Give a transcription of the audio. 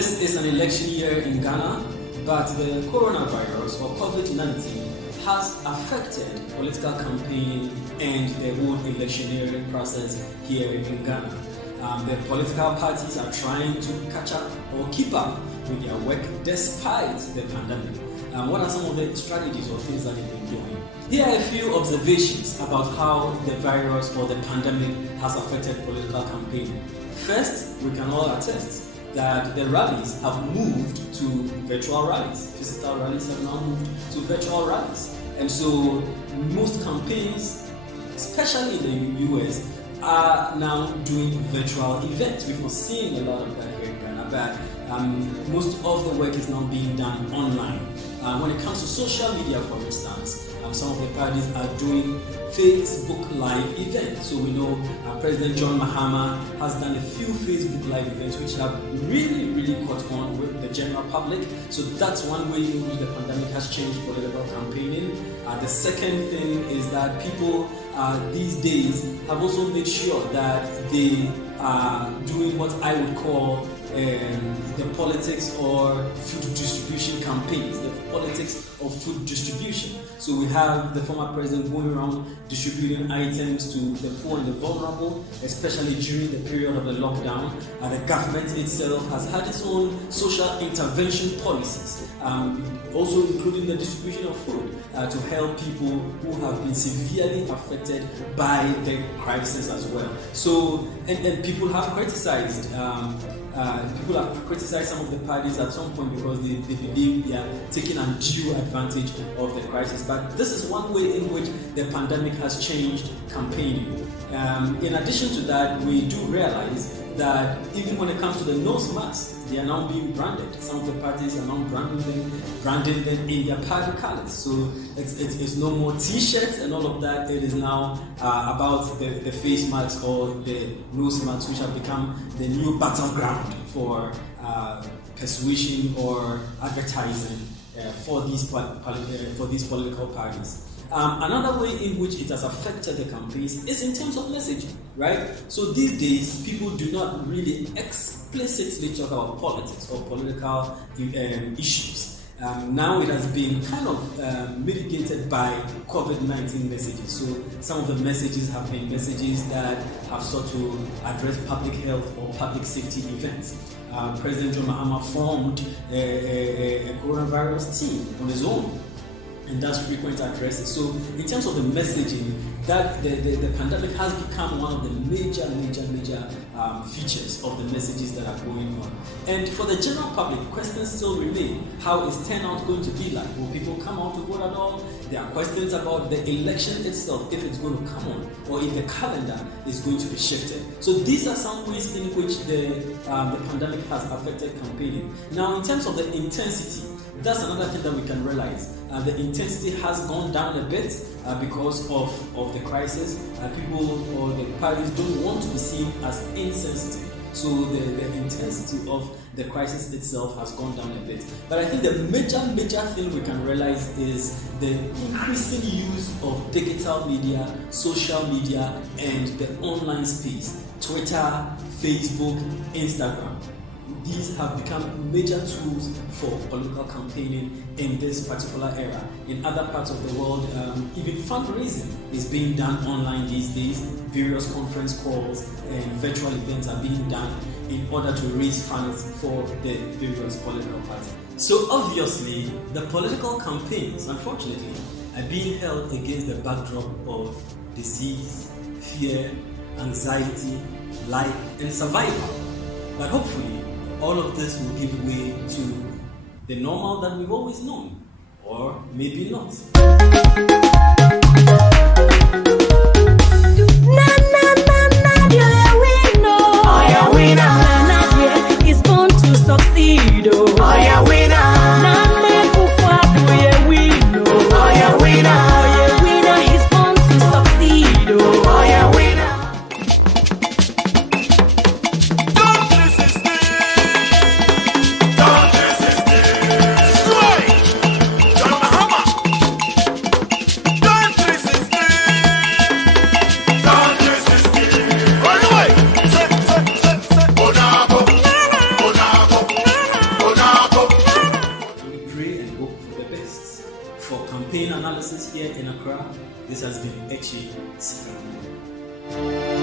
This is an election year in Ghana, but the coronavirus or COVID-19 has affected political campaigning and the whole electioneering process here in Ghana. The political parties are trying to catch up or keep up with their work despite the pandemic. What are some of the strategies or things that they've been doing? Here are a few observations about how the virus or the pandemic has affected political campaigning. First, we can all attest that the rallies have moved to virtual rallies. Physical rallies have now moved to virtual rallies. And so most campaigns, especially in the US, are now doing virtual events. We've not seen a lot of that here in Ghana, but most of the work is now being done online. When it comes to social media, for instance, some of the parties are doing Facebook Live events. So we know President John Mahama has done a few Facebook Live events which have really caught on with the general public. So that's one way in which the pandemic has changed political campaigning. The second thing is that people these days have also made sure that they are doing what I would call the politics or food distribution campaigns, the politics of food distribution. So we have the former president going around distributing items to the poor and the vulnerable, especially during the period of the lockdown. The government itself has had its own social intervention policies, also including the distribution of food to help people who have been severely affected by the crisis as well. So, and people have criticized some of the parties at some point because they believe they are taking undue advantage of the crisis. But this is one way in which the pandemic has changed campaigning. In addition to that, we do realize that even when it comes to the nose masks, they are now being branded. Some of the parties are now branding them in their party colors. So it's no more T-shirts and all of that. It is now about the face masks or the nose masks, which have become the new battleground for persuasion or advertising for these political parties. Another way in which it has affected the campaigns is in terms of messaging, right? So these days, people do not really explicitly talk about politics or political issues. Now it has been kind of mitigated by COVID-19 messages. So some of the messages have been messages that have sought to address public health or public safety events. President John Mahama formed a coronavirus team on his own, and does frequent addresses. So in terms of the messaging, that the pandemic has become one of the major features of the messages that are going on. And for the general public, questions still remain. How is turnout going to be like? Will people come out to vote at all? There are questions about the election itself, if it's going to come on, or if the calendar is going to be shifted. So these are some ways in which the pandemic has affected campaigning. Now, in terms of the intensity, that's another thing that we can realize. The intensity has gone down a bit because of the crisis. People or the parties don't want to be seen as insensitive. So the intensity of the crisis itself has gone down a bit. But I think the major thing we can realize is the increasing use of digital media, social media, and the online space. Twitter, Facebook, Instagram. These have become major tools for political campaigning in this particular era. In other parts of the world, even fundraising is being done online these days. Various conference calls and virtual events are being done in order to raise funds for the various political parties. So obviously, the political campaigns, unfortunately, are being held against the backdrop of disease, fear, anxiety, life, and survival. But hopefully, all of this will give way to the normal that we've always known, or maybe not. Is born to succeed. Oh, yeah, winner. He's born to succeed. Oh, yeah, winner. Don't For campaign analysis here in Accra, this has been Echi Sika.